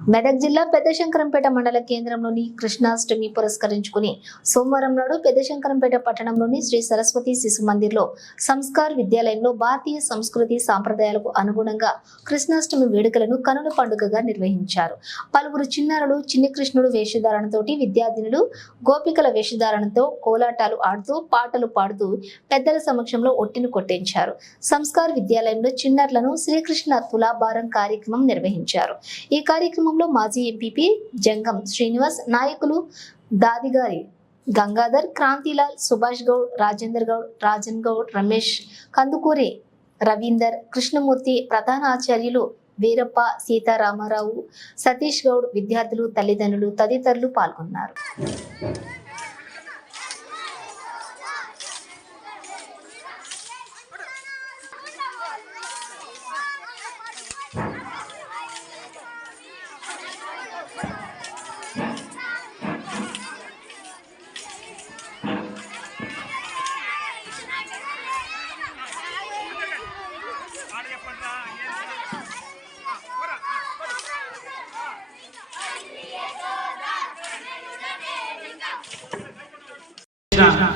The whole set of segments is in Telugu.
మెదక్ జిల్లా పెద్దశంకరంపేట మండల కేంద్రంలోని కృష్ణాష్టమి పురస్కరించుకుని సోమవారం నాడు పెద్దశంకరంపేట పట్టణంలోని శ్రీ సరస్వతి శిశు మందిర్లో సంస్కార్ విద్యాలయంలో భారతీయ సంస్కృతి సాంప్రదాయాలకు అనుగుణంగా కృష్ణాష్టమి వేడుకలను కనుల పండుగగా నిర్వహించారు. పలువురు చిన్నారులు చిన్ని కృష్ణుడు వేషధారణతోటి విద్యార్థినులు గోపికల వేషధారణతో కోలాటాలు ఆడుతూ పాటలు పాడుతూ పెద్దల సమక్షంలో ఒట్టిని కొట్టించారు. సంస్కార్ విద్యాలయంలో చిన్నారులను శ్రీకృష్ణ తులాభారం కార్యక్రమం నిర్వహించారు. ఈ కార్యక్రమంలో మాజీ ఎంపీపీ జంగం శ్రీనివాస్, నాయకులు దాదిగారి గంగాధర్, క్రాంతిలాల్, సుభాష్ గౌడ్, రాజేందర్ గౌడ్, రాజన్ గౌడ్, రమేష్, కందుకూరి రవీందర్, కృష్ణమూర్తి, ప్రధాన ఆచార్యులు వీరప్ప, సీతారామారావు, సతీష్ గౌడ్, విద్యార్థులు, తల్లిదండ్రులు తదితరులు పాల్గొన్నారు.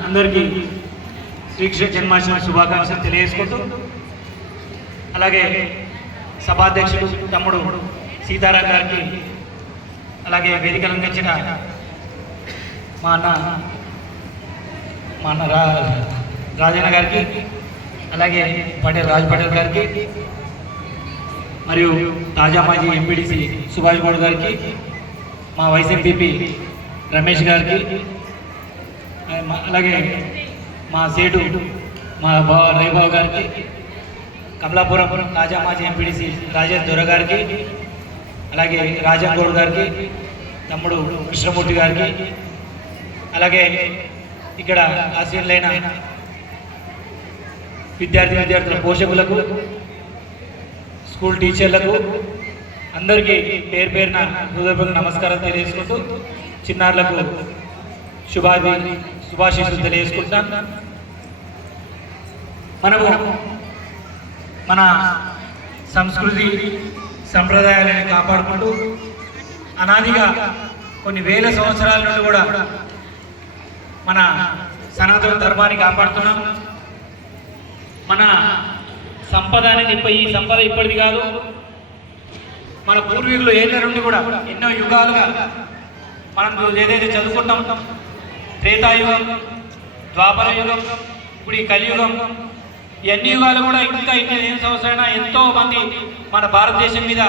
అందరికీ శ్రీకృష్ణ జన్మాష్టమి శుభాకాంక్షలు తెలియజేసుకుంటూ, అలాగే సభాధ్యక్షుడు తమ్ముడు సీతారాం గారికి, అలాగే వేదికలు అందించిన మా అన్న రాజన్న గారికి, అలాగే రాజ్ పటేల్ గారికి, మరియు తాజా మాజీ ఎంపీడీసీ సుభాష్ గౌడ్ గారికి, మా వైస్ ఎంపీపీ రమేష్ గారికి, అలాగే మా సేటు మా రైబాబు గారికి, కమలాపురం తాజా మాజీ ఎంపీడీసీ రాజేష్ దొర గారికి, అలాగే రాజన్ గౌడ్ గారికి, తమ్ముడు కృష్ణమూర్తి గారికి, అలాగే ఇక్కడ ఆశీర్లైన విద్యార్థుల పోషకులకు, స్కూల్ టీచర్లకు అందరికీ పేరు పేరున హృదయపూర్వక నమస్కారం తెలియజేసుకుంటూ, చిన్నారులకు శుభాశీస్సులు తెలియజేసుకుంటాం. మనము మన సంస్కృతి సంప్రదాయాలను కాపాడుకుంటూ అనాదిగా కొన్ని వేల సంవత్సరాల నుండి కూడా మన సనాతన ధర్మాన్ని కాపాడుతున్నాం. మన సంపద అనేది ఈ సంపద ఇప్పటిది కాదు. మన పూర్వీకులు ఏళ్ళ నుండి కూడా ఎన్నో యుగాలుగా మనం ఏదైతే చదువుకుంటాం, త్రేతాయుగం, ద్వాపర యుగం, ఇప్పుడు ఈ కలియుగం, ఈ అన్ని యుగాలు కూడా ఇంకా 5,000 సంవత్సరాలైనా ఎంతో మంది మన భారతదేశం మీద